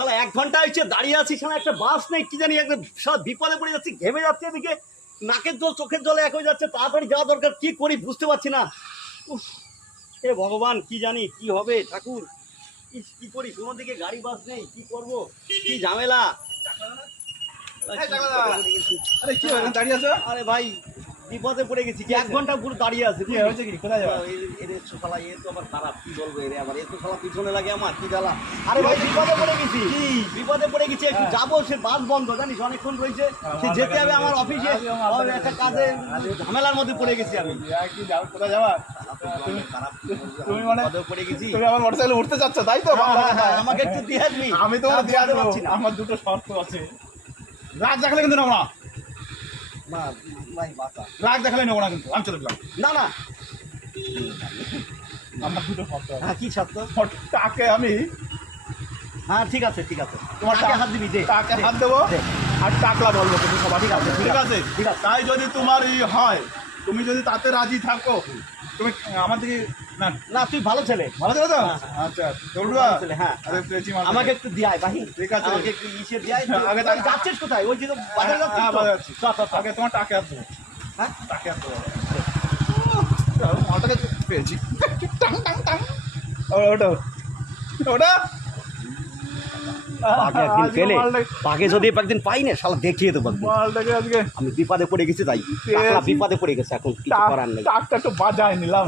শালা 1 ঘন্টা হয়েছে দাঁড়িয়ে আছি, শালা একটা বাস নেই, কি জানি একদম শালা বিপদে পড়ে যাচ্ছি, ঘেমে যাচ্ছে, এদিকে নাকের জল চোখের জলে এক হয়ে যাচ্ছে, তাড়াতাড়ি যাওয়া দরকার, কি করি বুঝতে পারছি না। উফ, হে ভগবান, কি জানি কি হবে ঠাকুর, কি করি, কোনো দিকে গাড়ি বাস নেই, কি করব, কি ঝামেলা। আরে কি হলো দাঁড়িয়ে আছো? আরে ভাই বিপদে পড়ে গেছি, 1 ঘন্টা পুরো দাঁড়িয়ে আছে। কি হয়েছে কি? কোথায় যাও? এদের শালা এ তো আবার খারাপ, কি বলবো, এর আবার এ তো শালা পিছনে লাগে আমার, কি জ্বালা। আরে ভাই বিপদে পড়ে গেছি, বিপদে পড়ে গেছি, একটু যাবো, সে বাস বন্ধ জানিস, অনেকক্ষণ রয়েছে, সে যেতে হবে আমার অফিসে, একটা কাজে ঝামেলার মধ্যে পড়ে গেছি আমি। কি যাও, কোথায় যাওয়া? তুমি মানে পড়ে গেছি। তুমি আমার মোটরসাইকেল উঠতে যাচ্ছ তাই তো? আমাকে একটু দিয়ে আসবি। আমি তো দিয়ে আসবো, আমার দুটো শর্ত আছে। রাগ দেখালে কিন্তু নেবো না, রাগ দেখালে নেবো না কিন্তু, আমি চলে গেলাম। না না, আমার দুটো শর্ত আছে। হ্যাঁ কি সত্য? টাকে আমি হ্যাঁ ঠিক আছে ঠিক আছে, তোমার টাকে হাত দিবি, দে টাকে হাত দেবো আর টাকলা বলবো তুমি সবাই। ঠিক আছে, ঠিক আছে ঠিক আছে। তাই যদি তোমার হয়, তুমি যদি তাতে রাজি থাকো, তুমি আমার দিকে না না তুই ভালো ছেলে, ভালো ছিল তো? হ্যাঁ, আচ্ছা দৌড়ুয়া, ভালো ছেলে, হ্যাঁ। আরে পেয়েছি মাল। আমাকে একটু দিয়াই ভাই, ঠিক আছে। আমাকে একটু ইসে দিয়াই। আগে তুই যাচ্ছিস কোথায়? ওই যে তো বাজারে যাচ্ছিস হ্যাঁ, তো? বাজারে যাচ্ছি। চল, চল, চল। আগে তোমার টাকে আসবো, হ্যাঁ? টাকে আসবো। মালটাকে পেয়েছি। Tongue tongue tongue. ওটা ওটা পাকে একদিন আজকে পেলে, মালটাকে- পাকে যদি একদিন পাই না, শালা দেখিয়ে দেবো একদিন। মালটাকে আজকে আমি বিপদে পড়ে গেছি, তাই টাকলা বিপদে পড়ে গেছে, এখন কিছু করার নেই। টাকটা একটু বাজায় নিলাম।